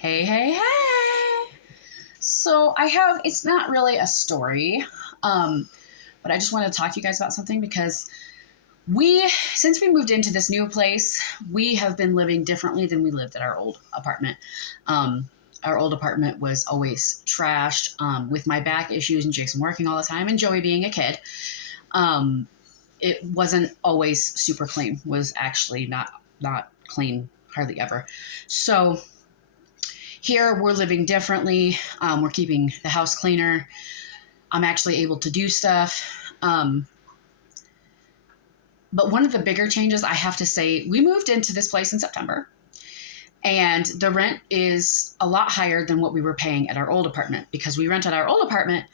Hey, hey, hey. It's not really a story, um, but I just want to talk to you guys about something because since we moved into this new place, we have been living differently than we lived at our old apartment. Um, our old apartment was always trashed, with my back issues and Jason working all the time and Joey being a kid. Um, it wasn't always super clean, was actually not clean hardly ever. So here we're living differently. We're keeping the house cleaner. I'm actually able to do stuff. But one of the bigger changes, I have to say, we moved into this place in September, and the rent is a lot higher than what we were paying at our old apartment because we rented our old apartment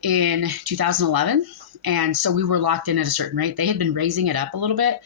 in 2011. And so we were locked in at a certain rate. They had been raising it up a little bit,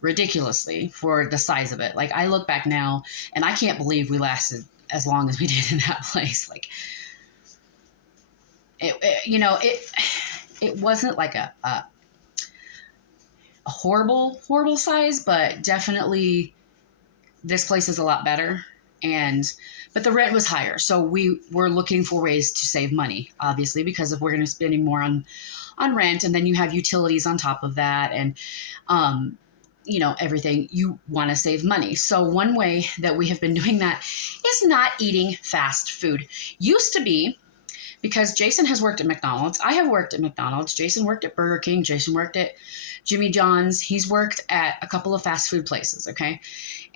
ridiculously for the size of it. Like, I look back now and I can't believe we lasted as long as we did in that place. Like, it wasn't like a horrible size, but definitely this place is a lot better. But the rent was higher, so we were looking for ways to save money, obviously, because if we're going to spending more on rent, and then you have utilities on top of that, and everything, you want to save money. So one way that we have been doing that is not eating fast food. Used to be, because Jason has worked at McDonald's. I have worked at McDonald's. Jason worked at Burger King. Jason worked at Jimmy John's. He's worked at a couple of fast food places, okay?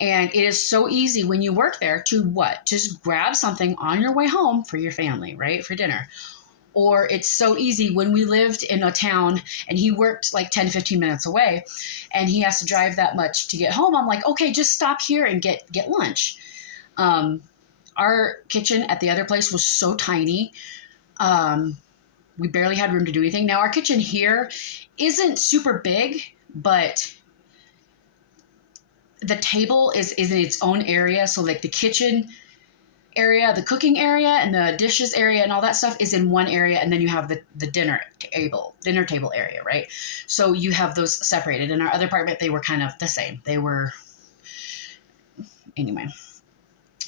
And it is so easy when you work there to what? Just grab something on your way home for your family, right? For dinner. Or it's so easy when we lived in a town and he worked like 10 to 15 minutes away and he has to drive that much to get home. I'm like, okay, just stop here and get lunch. Our kitchen at the other place was so tiny. We barely had room to do anything. Now our kitchen here isn't super big, but the table is in its own area. So like the kitchen area, the cooking area, and the dishes area and all that stuff is in one area. And then you have the dinner table area, right? So you have those separated. In our other apartment, they were kind of the same. They were, anyway.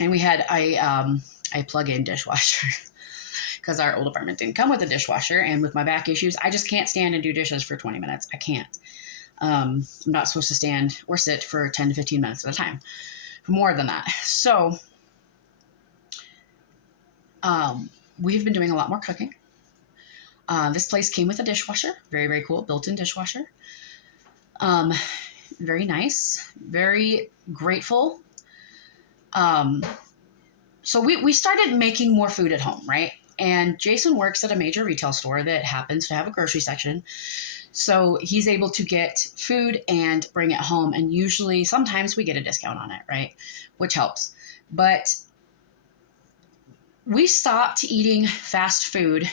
And we had a plug-in dishwasher. Because our old apartment didn't come with a dishwasher. And with my back issues, I just can't stand and do dishes for 20 minutes. I can't. I'm not supposed to stand or sit for 10 to 15 minutes at a time. More than that. So we've been doing a lot more cooking. This place came with a dishwasher. Very, very cool. Built-in dishwasher. Very nice. Very grateful. So we started making more food at home, right? And Jason works at a major retail store that happens to have a grocery section. So he's able to get food and bring it home. And sometimes we get a discount on it, right? Which helps. But we stopped eating fast food,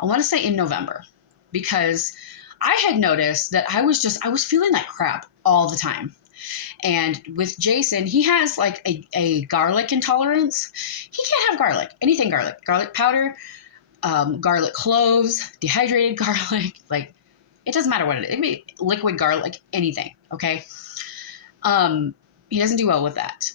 I want to say in November, because I had noticed that I was feeling like crap all the time. And with Jason, he has like a garlic intolerance. He can't have garlic, anything garlic powder, garlic cloves, dehydrated garlic. Like, it doesn't matter what it is. It can be liquid garlic, anything. Okay. He doesn't do well with that.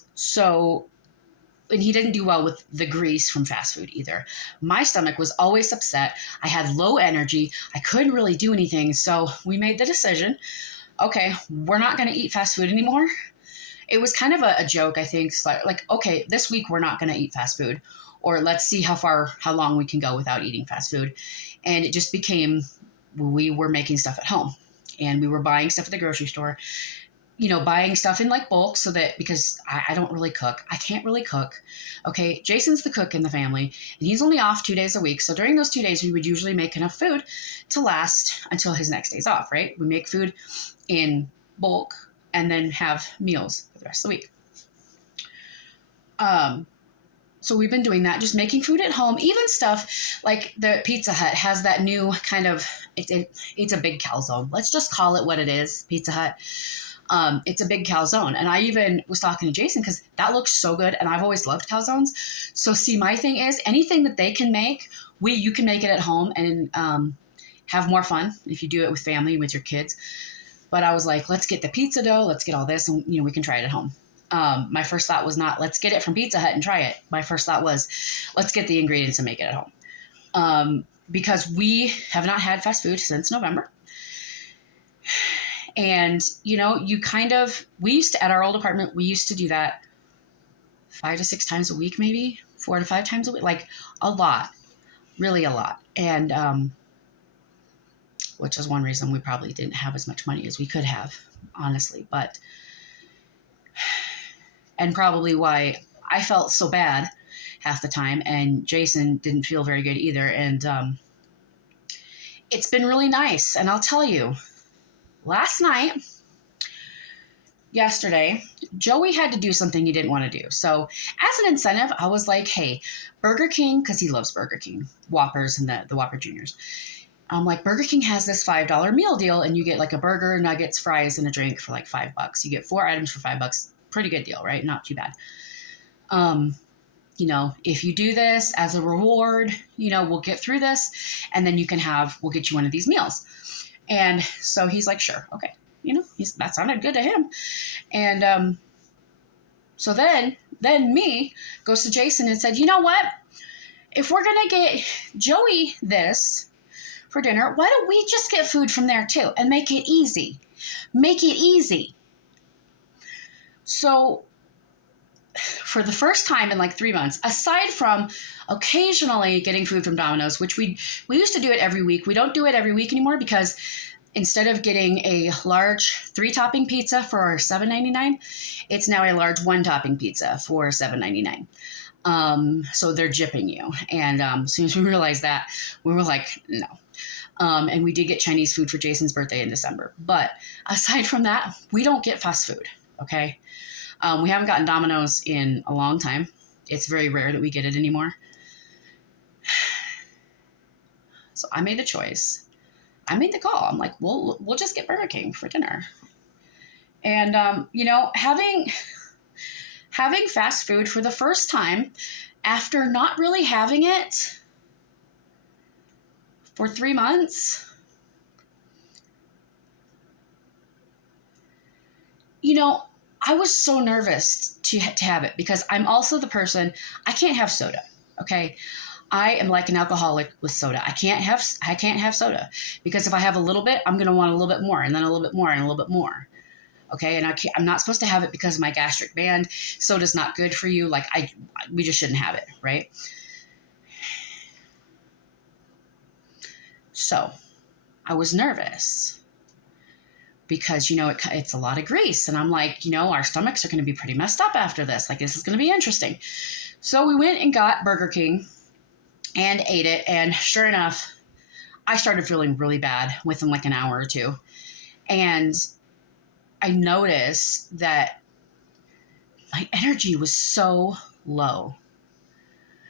And he didn't do well with the grease from fast food either. My stomach was always upset. I had low energy. I couldn't really do anything. So we made the decision, okay, we're not going to eat fast food anymore. It was kind of a joke, I think. Like, okay, this week we're not going to eat fast food, or let's see how long we can go without eating fast food. And it just became, we were making stuff at home and we were buying stuff at the grocery store, buying stuff in like bulk because I don't really cook. I can't really cook. Okay. Jason's the cook in the family and he's only off 2 days a week. So during those 2 days, we would usually make enough food to last until his next day's off, right? We make food in bulk and then have meals for the rest of the week. So we've been doing that, just making food at home, even stuff like the Pizza Hut has that new kind of, it's a big calzone. Let's just call it what it is, Pizza Hut. It's a big calzone. And I even was talking to Jason because that looks so good. And I've always loved calzones. So see, my thing is anything that they can make, you can make it at home and have more fun if you do it with family, with your kids. But I was like, let's get the pizza dough. Let's get all this and, we can try it at home. My first thought was not, let's get it from Pizza Hut and try it. My first thought was, let's get the ingredients and make it at home. Because we have not had fast food since November. And, you know, we used to, at our old apartment, we used to do that 5 to 6 times a week, maybe 4 to 5 times a week, like a lot, really a lot. And, which is one reason we probably didn't have as much money as we could have, honestly, and probably why I felt so bad half the time, and Jason didn't feel very good either. And it's been really nice. And I'll tell you, yesterday, Joey had to do something he didn't want to do. So as an incentive, I was like, hey, Burger King, because he loves Burger King, Whoppers and the Whopper Juniors. I'm like, Burger King has this $5 meal deal, and you get like a burger, nuggets, fries, and a drink for like $5. You get 4 items for $5. Pretty good deal, right? Not too bad. You know, if you do this as a reward, you know, we'll get through this, and then we'll get you one of these meals. And so he's like, sure, okay. You know, that sounded good to him. And so then me goes to Jason and said, you know what? If we're going to get Joey this for dinner, why don't we just get food from there too and make it easy? Make it easy. So for the first time in like 3 months, aside from occasionally getting food from Domino's, which we used to do it every week. We don't do it every week anymore because instead of getting a large 3-topping pizza for $7.99, it's now a large 1-topping pizza for $7.99. So they're gypping you. And as soon as we realized that, we were like, no. And we did get Chinese food for Jason's birthday in December. But aside from that, we don't get fast food, okay? We haven't gotten Domino's in a long time. It's very rare that we get it anymore. So I made the choice. I made the call. I'm like, we'll just get Burger King for dinner. And, you know, having fast food for the first time after not really having it for 3 months, you know, I was so nervous to have it because I'm also the person, I can't have soda, okay? I am like an alcoholic with soda. I can't have soda because if I have a little bit, I'm going to want a little bit more and then a little bit more and a little bit more. Okay. And I'm not supposed to have it because of my gastric band. Soda's not good for you. Like we just shouldn't have it. Right. So I was nervous because, you know, it's a lot of grease and I'm like, you know, our stomachs are going to be pretty messed up after this. Like this is going to be interesting. So we went and got Burger King and ate it. And sure enough, I started feeling really bad within like an hour or two. And I noticed that my energy was so low.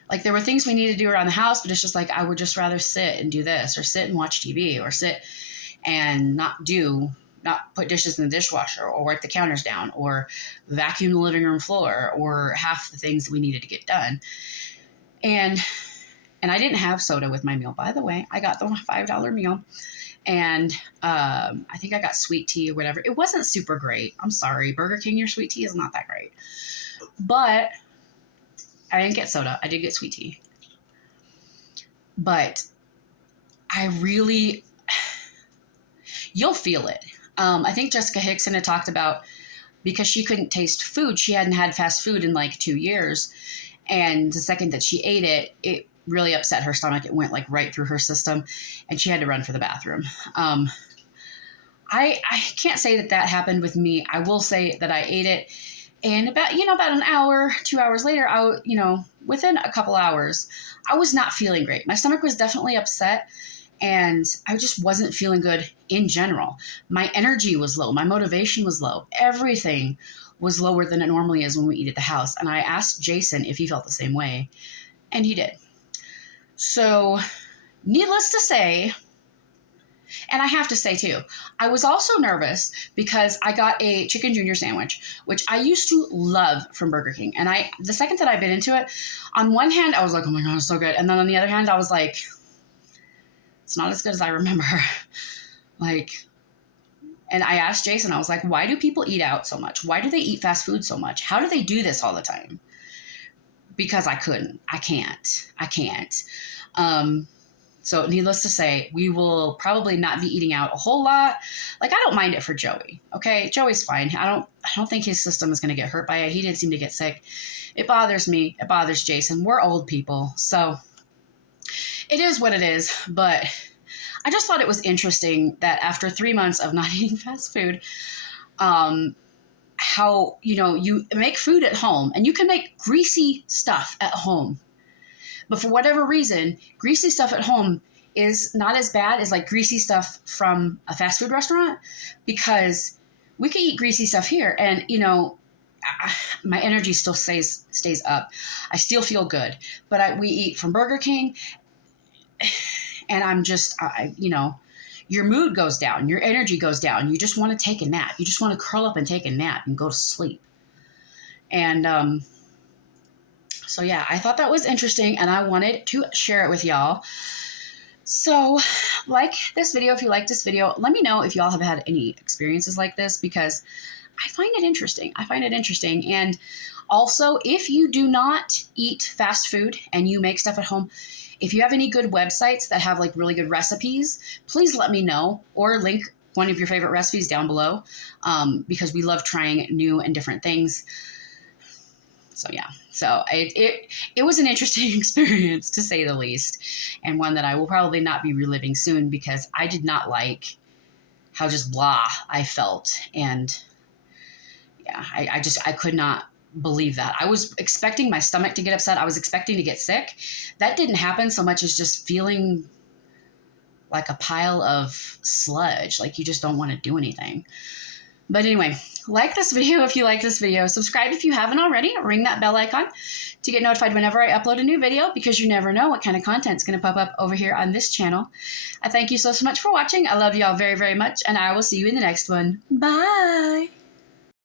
Like there were things we needed to do around the house, but it's just like, I would just rather sit and do this or sit and watch TV or sit and not put dishes in the dishwasher or wipe the counters down or vacuum the living room floor or half the things that we needed to get done. And I didn't have soda with my meal, by the way. I got the $5 meal. And I think I got sweet tea or whatever. It wasn't super great. I'm sorry. Burger King, your sweet tea is not that great. But I didn't get soda. I did get sweet tea. But you'll feel it. I think Jessica Hickson had talked about because she couldn't taste food. She hadn't had fast food in like 2 years. And the second that she ate it, it really upset her stomach. It went like right through her system and she had to run for the bathroom. I can't say that happened with me. I will say that I ate it and about an hour, 2 hours later, within a couple hours, I was not feeling great. My stomach was definitely upset and I just wasn't feeling good in general. My energy was low. My motivation was low. Everything was lower than it normally is when we eat at the house. And I asked Jason if he felt the same way and he did. So, needless to say, and I have to say too, I was also nervous because I got a chicken junior sandwich, which I used to love from Burger King. And the second that I bit into it, on one hand, I was like, oh my God, it's so good. And then on the other hand, I was like, it's not as good as I remember. And I asked Jason, I was like, why do people eat out so much? Why do they eat fast food so much? How do they do this all the time? Because I couldn't. I can't. So needless to say, we will probably not be eating out a whole lot. Like, I don't mind it for Joey. Okay. Joey's fine. I don't think his system is going to get hurt by it. He didn't seem to get sick. It bothers me. It bothers Jason. We're old people. So it is what it is. But I just thought it was interesting that after 3 months of not eating fast food, how, you make food at home and you can make greasy stuff at home. But for whatever reason, greasy stuff at home is not as bad as like greasy stuff from a fast food restaurant, because we can eat greasy stuff here and, my energy still stays up. I still feel good, but we eat from Burger King and I'm just, your mood goes down, your energy goes down. You just want to take a nap. You just want to curl up and take a nap and go to sleep. And, so yeah, I thought that was interesting and I wanted to share it with y'all. So like this video, if you like this video, let me know if y'all have had any experiences like this, because I find it interesting. And also, if you do not eat fast food and you make stuff at home, if you have any good websites that have like really good recipes, please let me know, or link one of your favorite recipes down below, because we love trying new and different things. So yeah, it was an interesting experience, to say the least, and one that I will probably not be reliving soon, because I did not like how just blah I felt. And yeah, I could not believe that. I was expecting my stomach to get upset. I was expecting to get sick. That didn't happen so much as just feeling like a pile of sludge, like you just don't want to do anything. But anyway, like this video if you like this video, subscribe if you haven't already, ring that bell icon to get notified whenever I upload a new video, because you never know what kind of content is going to pop up over here on this channel. I thank you so much for watching. I love you all very, very much, and I will see you in the next one. Bye!